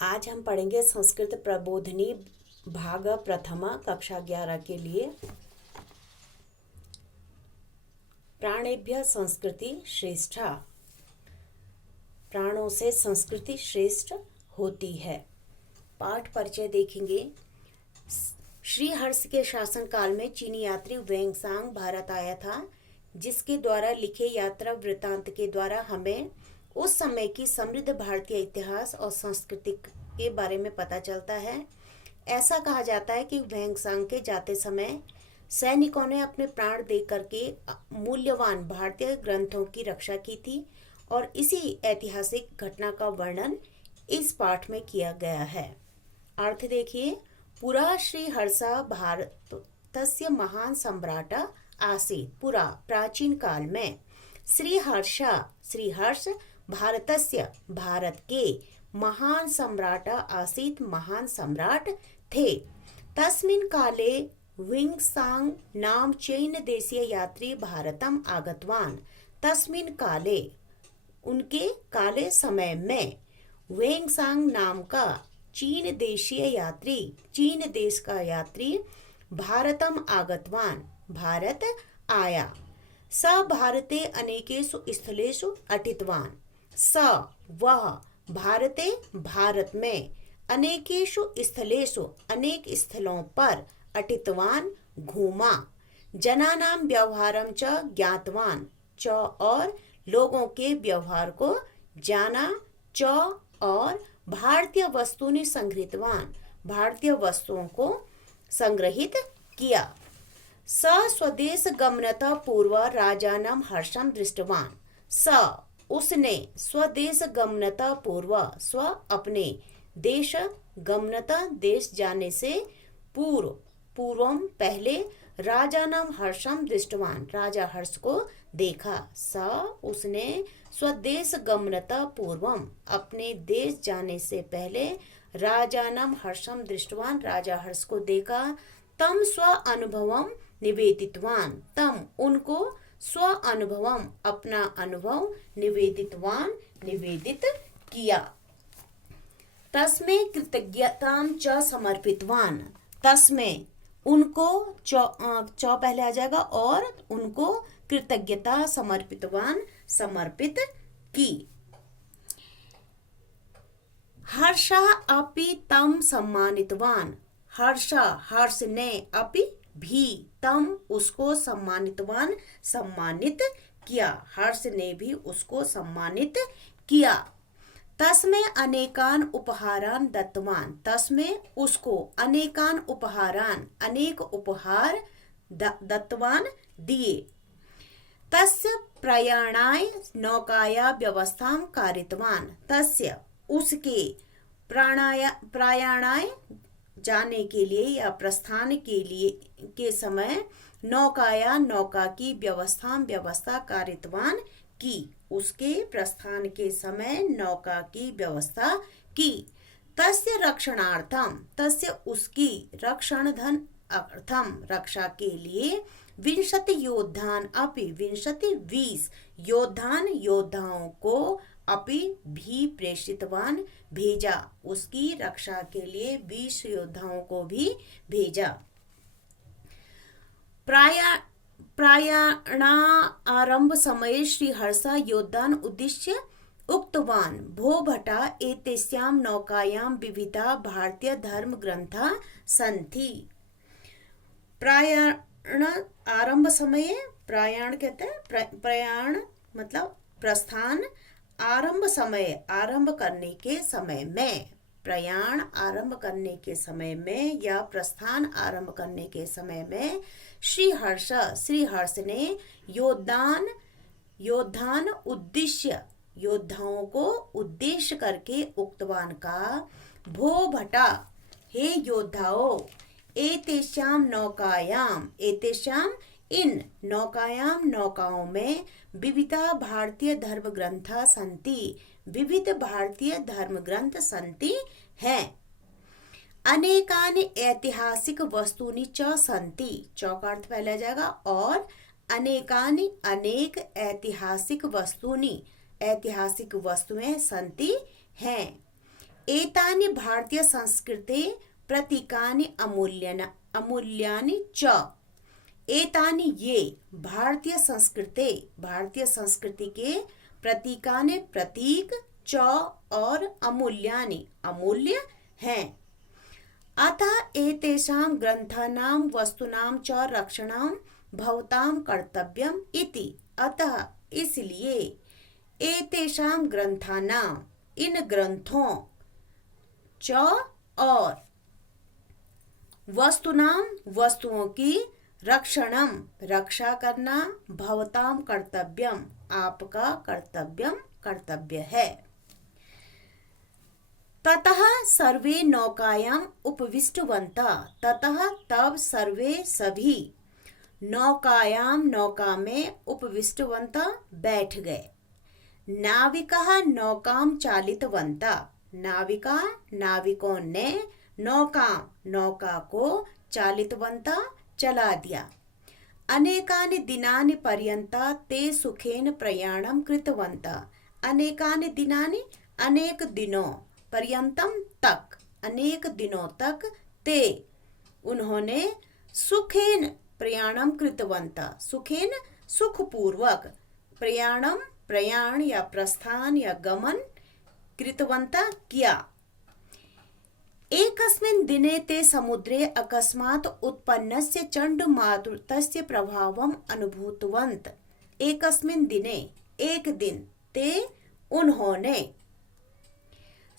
आज हम पढ़ेंगे संस्कृत प्रबोधिनी भाग प्रथमा कक्षा 11 के लिए। प्राणेभ्य संस्कृति श्रेष्ठा, प्राणों से संस्कृति श्रेष्ठ होती है। पाठ परिचय देखेंगे। श्री हर्ष के शासन काल में चीनी यात्री वेंगसांग भारत आया था, जिसके द्वारा लिखे यात्रा वृत्तांत के द्वारा हमें उस समय की समृद्ध भारतीय इतिहास और संस्कृति के बारे में पता चलता है। ऐसा कहा जाता है कि वेंगसांग के जाते समय सैनिकों ने अपने प्राण दे करके मूल्यवान भारतीय ग्रंथों की रक्षा की थी, और इसी ऐतिहासिक घटना का वर्णन इस पाठ में किया गया है। अर्थ देखिए। पुरा श्री हर्षा भारतस्य महान सम्राट आसीत्। पुरा प्राचीन काल में श्री हर्ष भारतस्य भारत के महान सम्राट आसीत् महान सम्राट थे। तस्मिन् काले वेंगसांग नाम चीन देशीय यात्री भारतम आगतवान। तस्मिन् काले उनके काले समय में वेंगसांग नाम का चीन देशीय यात्री, चीन देश का यात्री भारतम आगतवान, भारत आया। स भारते अनेकेषु स्थलेषु अटितवान। स वह भारते भारत में अनेकेषु स्थलेषु अनेक स्थलों पर अटितवान घूमा। जनानां व्यवहारं च ज्ञातवान। च और लोगों के व्यवहार को जाना। च और भारतीय वस्तूनि संग्रहितवान, भारतीय वस्तुओं को संग्रहित किया। स स्वदेश गमनतः पूर्व राजानम हर्षम दृष्टवान। स उसने स्वदेश गमनतः पूर्व, स्व अपने, देश गमनतः देश जाने से पूर्वम पहले, राजानम हर्षम दृष्टवान राजा हर्ष को देखा। स उसने स्वदेश गमनतः पूर्वम अपने देश जाने से पहले, राजानम हर्षम दृष्टवान राजा हर्ष को देखा। तम स्व अनुभवम निवेदितवान। तम उनको स्व अनुभवम अपना अनुभव निवेदितवान निवेदित किया। तस्मै कृतज्ञतां च समर्पितवान। तस्मै उनको चौ पहले आ जाएगा, और उनको कृतज्ञता समर्पितवान समर्पित की। हर्षा अपि तम सम्मानितवान। हर्ष ने अपि भी तम उसको सम्मानितवान सम्मानित किया। हर्ष ने भी उसको सम्मानित किया। तस्मै अनेकान उपहारान दत्तवान। तस्मै उसको अनेकान उपहारान अनेक उपहार दत्तवान दिए। तस्य प्रयाणाय नौकाया व्यवस्थां कारितवान। तस्य उसके प्रयाणाय जाने के लिए या प्रस्थान के लिए के समय नौकाया नौका की व्यवस्था कारितवान की। उसके प्रस्थान के समय नौका की व्यवस्था की। तस्य रक्षणार्थम, तस्य उसकी रक्षणधन अर्थम रक्षा के लिए 20 योद्धान अपि 20 योद्धान योद्धाओं को अपि भी प्रेषितवान भेजा। उसकी रक्षा के लिए 20 योद्धाओं को भी भेजा। प्रायाणा आरंभ समय श्री हर्षा योद्धान उद्देश्य उक्तवान। भो भटा एतेस्यां नौकायां विविधा भारतीय धर्म ग्रंथा सन्ति। प्रयाण आरंभ समय, प्रयाण कहते हैं प्रयाण मतलब प्रस्थान, आरंभ समय आरंभ करने के समय में, प्रयाण आरंभ करने के समय में या प्रस्थान आरंभ करने के समय में श्री हर्ष ने योद्धान उद्देश्य योद्धाओं को उद्देश्य करके उक्तवान का। भो भटा हे योद्धाओं, एतेषां नौकायाम, एतेषां इन नौकायाम नौकाओं में विविधा भारतीय धर्म ग्रंथा सन्ति, विविध भारतीय धर्म ग्रंथ सन्ति हैं। अनेकानि ऐतिहासिक वस्तुनि च सन्ति। च का अर्थ पहले आ जाएगा, और अनेकानि अनेक ऐतिहासिक वस्तुनि ऐतिहासिक वस्तुएं सन्ति हैं। एतानि भारतीय संस्कृते प्रतीकानि अमूल्यानि च। एतानि ये भारतीय संस्कृति के प्रतीकानि प्रतीक च और अमूल्यानि अमूल्य हैं। अतः एतेषां ग्रंथानां वस्तूनां च रक्षणं भवतां कर्तव्यम् इति। अतः इसलिए एतेषां ग्रंथानां इन ग्रंथों च और वस्तुओं की रक्षणम रक्षा करना भवतां कर्तव्यम आपका कर्तव्य है। ततः सर्वे नौकायां उपविष्टवन्तः। ततः तब सर्वे सभी नौका में उपविष्टवन्तः बैठ गए। नाविकः नौकां चालितवन्तः। नाविकों ने नौका को चालितवन्तः चला दिया। अनेकानि दिनानि पर्यन्तं ते सुखेन प्रयाणं कृतवन्तः। अनेकानि दिनानि अनेक दिनों पर्यन्तं तक अनेक दिनों तक ते उन्होंने सुखेन प्रयाणं कृतवन्तः। सुखेन सुखपूर्वक प्रयाण या प्रस्थान या गमन कृतवन्तः किया। एकस्मिन् दिने ते समुद्रे अकस्मात् उत्पन्नस्य चण्डमारुतस्य प्रभावम् अनुभूतवन्तः। एकस्मिन् दिने एक दिन ते उन्होंने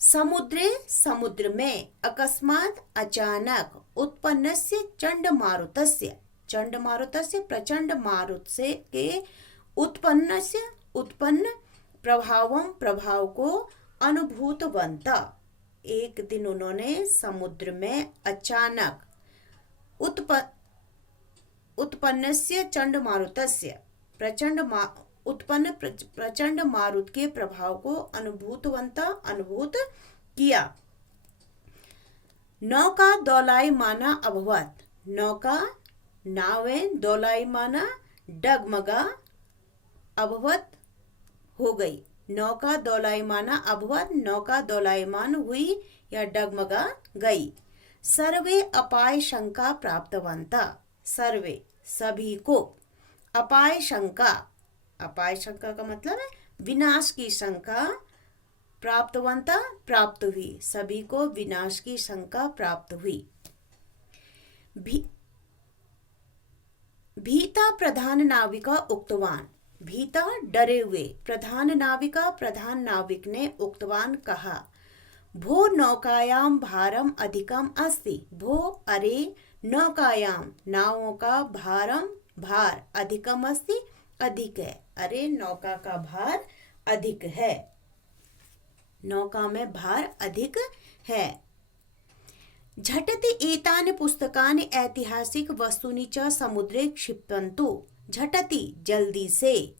समुद्र में अकस्मात् अचानक उत्पन्नस्य चण्डमारुतस्य प्रचंड मारुत से के उत्पन्न प्रभाव को अनुभूतवन्तः। एक दिन उन्होंने समुद्र में अचानक उत्पन्नस्य चण्डमारुतस्य प्रचंड मारुत के प्रभाव को अनुभूत किया। नौका दोलायमाना अभवत्। नावें दोलायमाना डगमगा अभवत हो गई। नौका दोलायमाना अभवत नौका दोलायमान हुई या डगमगा गई। सर्वे अपाय शंका प्राप्तवन्तः। सर्वे सभी को अपाय शंका का मतलब है विनाश की शंका प्राप्तवन्तः प्राप्त हुई। सभी को विनाश की शंका प्राप्त हुई। भीता प्रधान नाविका उक्तवान। भीता डरे हुए प्रधान नाविक ने उक्तवान कहा। भो नौकायां भारम अधिकम अस्ति। भो अरे नौकायां नावों का भार अधिकम अस्ति अधिक है। अरे नौका का भार अधिक है। नौका में भार अधिक है। झटति एतानि पुस्तकानि ऐतिहासिक वस्तूनि च समुद्रे क्षिप्तन्तु। झटति जल्दी से।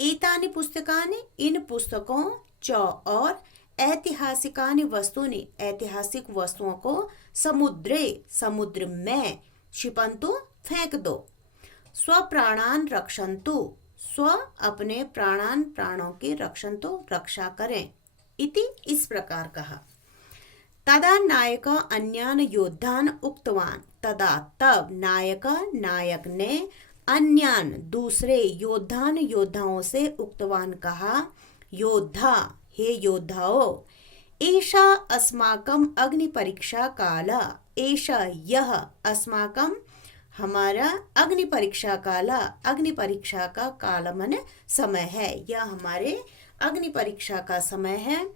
एतानि पुस्तकानि इन पुस्तकों च और ऐतिहासिकानि वस्तूनि ऐतिहासिक वस्तुओं को समुद्र में क्षिपन्तु फेंक दो। स्वप्राणान रक्षन्तु। स्व अपने प्राणों की रक्षा करें। इति इस प्रकार कहा। तदा नायक अन्यान योद्धान उक्तवान। तदा तब नायक ने अन्यान दूसरे योद्धाओं से उक्तवान कहा। योद्धा हे योद्धाओ। एषा अस्माकं अग्नि परीक्षा काल। एषा यह अस्माकं हमारा अग्नि परीक्षा का काल मन समय है। यह हमारे अग्नि परीक्षा का समय है।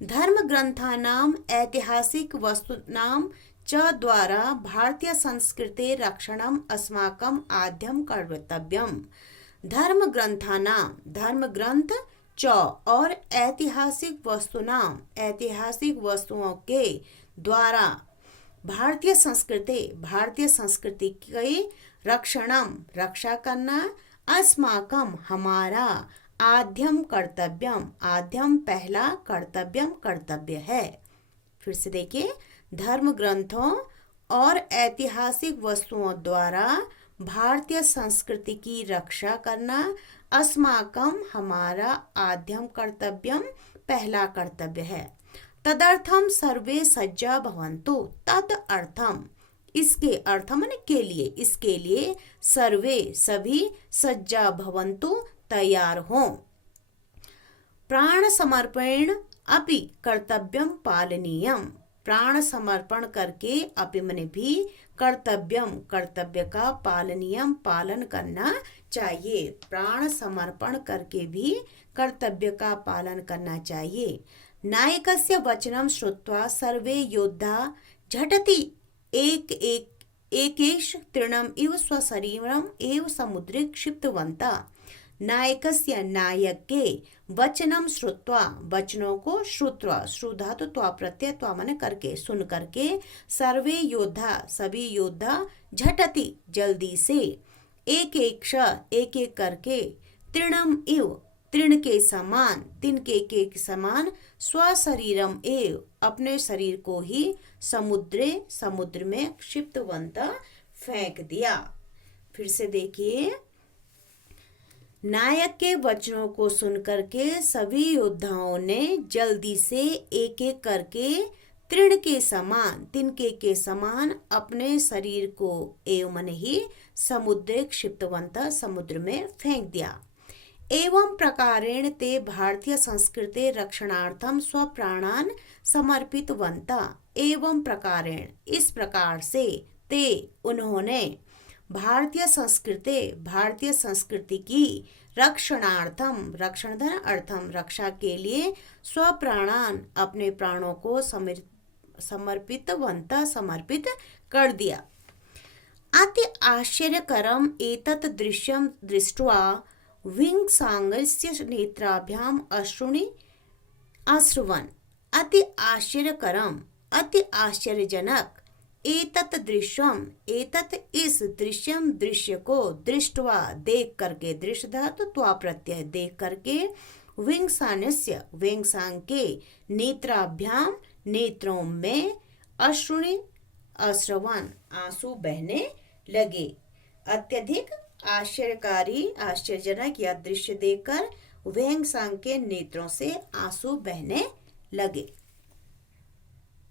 धर्म ग्रंथानाम ऐतिहासिक वस्तूनाम च द्वारा भारतीय संस्कृते रक्षणम अस्माकं आद्यम कर्तव्यम। धर्म ग्रंथ च और ऐतिहासिक वस्तुओं के द्वारा भारतीय संस्कृति के रक्षा करना अस्माकं हमारा आद्यम पहला कर्तव्य है। फिर से देखिए। धर्म ग्रंथों और ऐतिहासिक वस्तुओं द्वारा भारतीय संस्कृति की रक्षा करना अस्माकं हमारा आद्यम कर्तव्यम पहला कर्तव्य है। तदर्थम सर्वे सज्जा भवन्तु। तद अर्थम, इसके अर्थ माने के लिए, इसके लिए सर्वे सभी सज्जा भवन्तु तैयार हों। प्राण समर्पण अपि कर्तव्यम पालनीयम। प्राण समर्पण करके अपि मने भी कर्तव्यम, कर्तव्य का पालनीयम पालन करना चाहिए। प्राण समर्पण करके भी कर्तव्य का पालन करना चाहिए। नायकस्य वचनं श्रुत्वा सर्वे योद्धा झटति एकेश तृणम् इव स्वशरीरम् एव समुद्रे क्षिप्तवन्तः। नायकस्य, नायक के वचनम श्रुत्वा, वचनों को श्रुत्वा, श्रुधातु त्वा प्रत्यय, त्वा मन करके, सुन करके, सर्वे योद्धा सभी योद्धा, झटति जल्दी से, एक एक करके, तृणम इव तृण के समान, तिनके के समान, स्वशरीरम एव अपने शरीर को ही, समुद्र में क्षिप्तवंत फेंक दिया। फिर से देखिए, नायक के वचनों को सुनकर के सभी योद्धाओं ने जल्दी से एक एक करके तृण के समान, तिनके के समान अपने शरीर को एवं मन ही समुद्र क्षिप्तवंत समुद्र में फेंक दिया। एवं प्रकारेण ते भारतीय संस्कृते रक्षणार्थम स्वप्राणान समर्पितवन्तः। एवं प्रकारेण, इस प्रकार से, ते उन्होंने, भारतीय संस्कृति की रक्षणार्थम, रक्षण धन अर्थम रक्षा के लिए, स्वप्राणान अपने प्राणों को समर्पित कर दिया। अति आश्चर्यकरम एतत् दृश्यम दृष्ट्वा विंसांगस्य नेत्राभ्याम अश्रुणि अश्रुवन्। अति आश्चर्यकरम, अति आश्चर्यजनक, एतत् दृश्यम, एतत् इस दृश्यम दृश्य को, दृष्टवा देख करके, दृश्य धातु त्वा प्रत्यय देख करके, विंसानस्य विंसांग के, नेत्राभ्याम नेत्रों में, अश्रुणि अश्रवन आंसू बहने लगे। अत्यधिक आश्चर्यकारी, आश्चर्यजनक यह दृश्य देखकर विंसांग के नेत्रों से आंसू बहने लगे।